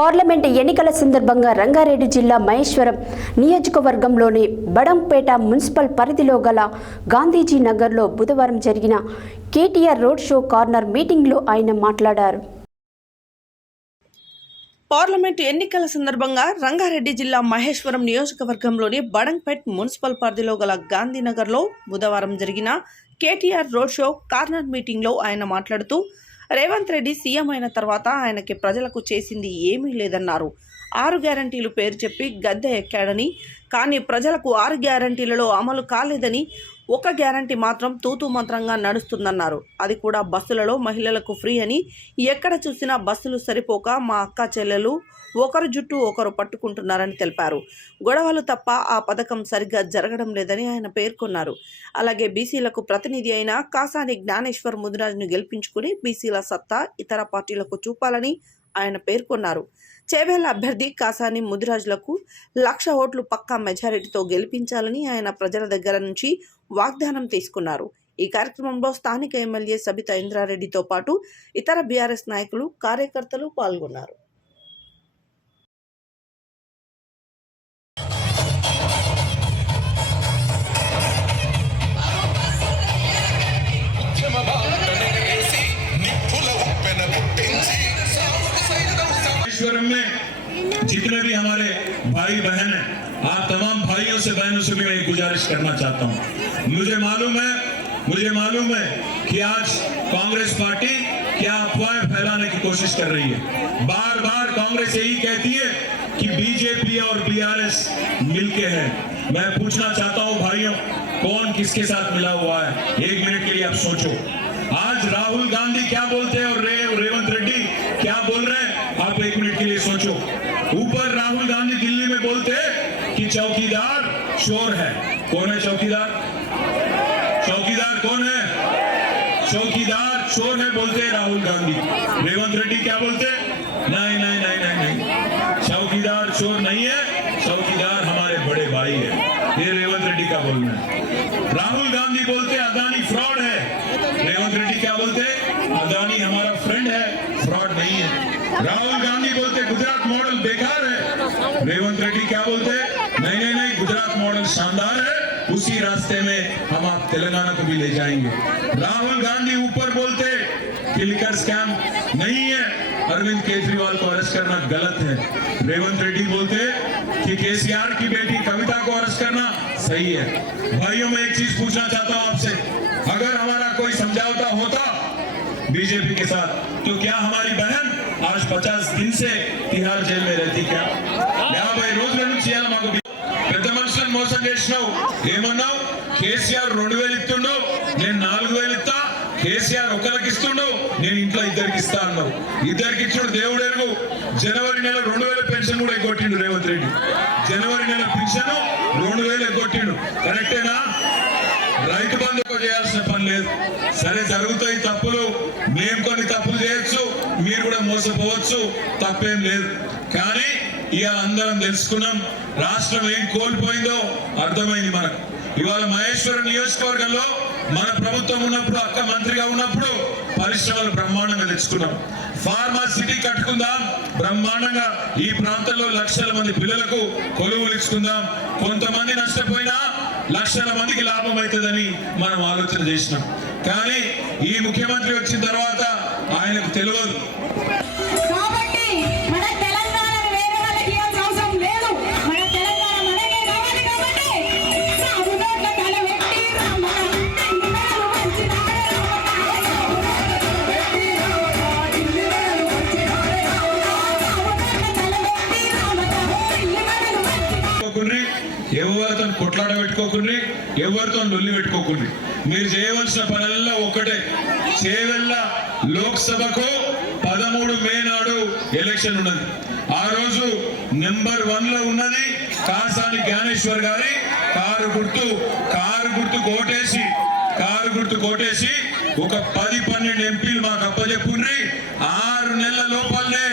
Parliament ఎన్నికల సందర్భంగా రంగారెడ్డి జిల్లా మహేశ్వరం నియోజకవర్గంలోని బడంపేట మున్సిపల్ పరిధిలో గల గాంధీజీ నగర్లో బుధవారం జరిగిన కేటీఆర్ రోడ్ షో కార్నర్ మీటింగ్లో ఆయన మాట్లాడారు. పార్లమెంట్ ఎన్నికల సందర్భంగా రంగారెడ్డి జిల్లా మహేశ్వరం నియోజకవర్గంలోని బడంపేట్ మున్సిపల్ పరిధిలో గల గాంధీనగర్లో బుధవారం జరిగిన కేటీఆర్ రోడ్ షో కార్నర్ మీటింగ్లో ఆయన మాట్లాడుతూ రేవంత్ రెడ్డి సీఎం అయిన తర్వాత ఆయనకి ప్రజలకు చేసింది ఏమీ లేదన్నారు. 6 గ్యారంటీలు పేరు చెప్పి గద్దె ఎక్కాడని, కానీ ప్రజలకు 6 గ్యారంటీలలో అమలు కాలేదని, ఒక గ్యారంటీ మాత్రం తూతూ మంత్రంగా నడుస్తుందన్నారు. అది కూడా బస్సులలో మహిళలకు ఫ్రీ అని. ఎక్కడ చూసినా బస్సులు సరిపోక మా అక్క చెల్లెలు ఒకరు జుట్టు ఒకరు పట్టుకుంటున్నారని తెలిపారు. గొడవలు తప్ప ఆ పథకం సరిగ్గా జరగడం లేదని ఆయన పేర్కొన్నారు. అలాగే బీసీలకు ప్రతినిధి అయిన కాసాని జ్ఞానేశ్వర్ ముదిరాజ్ను గెలిపించుకుని బీసీల సత్తా ఇతర పార్టీలకు చూపాలని ఆయన పేర్కొన్నారు. చేవేళ్ల అభ్యర్థి కాసాని ముదిరాజులకు 1,00,000 ఓట్లు పక్కా మెజారిటీతో గెలిపించాలని ఆయన ప్రజల దగ్గర నుంచి వాగ్దానం తీసుకున్నారు. ఈ కార్యక్రమంలో స్థానిక ఎమ్మెల్యే సబితా ఇంద్రారెడ్డితో పాటు ఇతర బీఆర్ఎస్ నాయకులు, కార్యకర్తలు పాల్గొన్నారు. में जितने भी हमारे भाई बहन हैं, आप तमाम भाइयों से बहनों से भी मैं गुजारिश करना चाहता हूं. मुझे मालूम है कि आज कांग्रेस पार्टी क्या अफवाहें फैलाने की कोशिश कर रही है. बार बार कांग्रेस यही कहती है कि बीजेपी और बीआरएस मिलके हैं. मैं पूछना चाहता हूं भाइयों, कौन किसके साथ मिला हुआ है? 1 मिनट के लिए आप सोचो. आज राहुल गांधी क्या बोलते हैं और रेवंत रेड्डी क्या बोल रहे हैं? आप 1 मिनट के लिए सोचो. ऊपर राहुल गांधी दिल्ली में बोलते हैं कि चौकीदार चोर है. कौन है चौकीदार? चौकीदार कौन है? चौकीदार चोर है बोलते हैं राहुल गांधी. रेवंत रेड्डी क्या बोलते हैं? नहीं, चौकीदार चोर नहीं है, चौकीदार हमारे बड़े भाई है. ये रेवंत रेड्डी का बोलना है. राहुल गांधी बोलते अदानी फ्रॉड है. रेवंत रेड्डी क्या बोलते? अदानी हमारा फ्रेंड है, फ्रॉड नहीं है. राहुल गांधी बोलते गुजरात मॉडल बेकार है. रेवंत रेड्डी क्या बोलते? नहीं, गुजरात मॉडल शानदार है, उसी रास्ते में हम आप तेलंगाना को भी ले जाएंगे. राहुल गांधी ऊपर बोलते कि लिकर स्कैम नहीं है, अरविंद केजरीवाल को अरेस्ट करना गलत है. रेवंत रेड्डी बोलते कि केसीआर की बेटी कविता को अरेस्ट करना सही है. भाइयों, मैं एक चीज पूछना चाहता हूं आपसे, अगर हमारा कोई समझौता होता बीजेपी के साथ, तो क्या हमारी बहन आज 50 दिन से तिहाड़ जेल में रहती? क्या भाई रोज చేయాలి? మాకు పెద్ద మనుషులను మోసం చేసినావు. ఏమన్నావు? కేసీఆర్ 2,000 ఇస్తుండవు, నేను 4,000 ఇస్తా. కేసీఆర్ ఒకరికి ఇస్తుండవు, నేను ఇంట్లో 2కి ఇస్తా అన్నావు. 2కి ఇచ్చుడు దేవుడు ఎరుగు. జనవరి నెల 2,000 పెన్షన్ కూడా ఎగ్గొట్టిండు రేవంత్ రెడ్డి. జనవరి నెల పెన్షన్ 2,000 ఎగ్గొట్టిండు. కరెక్టేనా? రైతు బంధుకు చేయాల్సిన పని లేదు. సరే, జరుగుతాయి తప్పులు, మేము కొన్ని తప్పులు చేయొచ్చు, మీరు కూడా మోసపోవచ్చు, తప్పేం లేదు. కానీ ఇవాళ అందరం తెలుసుకున్నాం, రాష్ట్రం ఏం కోల్పోయిందో అర్థమైంది మనకు. ఇవాళ మహేశ్వరం నియోజకవర్గంలో మన ప్రభుత్వం ఉన్నప్పుడు, అక్క మంత్రిగా ఉన్నప్పుడు పరిశ్రమలు బ్రహ్మాండంగా తెచ్చుకున్నాం. ఫార్మా సిటీ కట్టుకుందాం బ్రహ్మాండంగా. ఈ ప్రాంతంలో లక్షల మంది పిల్లలకు కొలువులు ఇచ్చుకుందాం. కొంతమంది నష్టపోయినా లక్షల మందికి లాభం అవుతుందని మనం ఆలోచన చేసినాం. కానీ ఈ ముఖ్యమంత్రి వచ్చిన తర్వాత ఆయనకు తెలియదు. ఎవరితో కొట్లాడ పెట్టుకోకుండా, ఎవరితో లొల్లి పెట్టుకోకుండా, మీరు చేయవలసిన పనుల్లో ఒకటే. చేవెళ్ళ లోక్సభకు 13 మే నాడు ఎలక్షన్ ఉన్నది. ఆ రోజు నెంబర్ 1లో ఉన్నది కాసాని జ్ఞానేశ్వర్ గారి కారు గుర్తు కోటేసి ఒక 10-12 ఎంపీలు మాకు అప్పచెప్పుండ్రి. 6 నెలల లోపలనే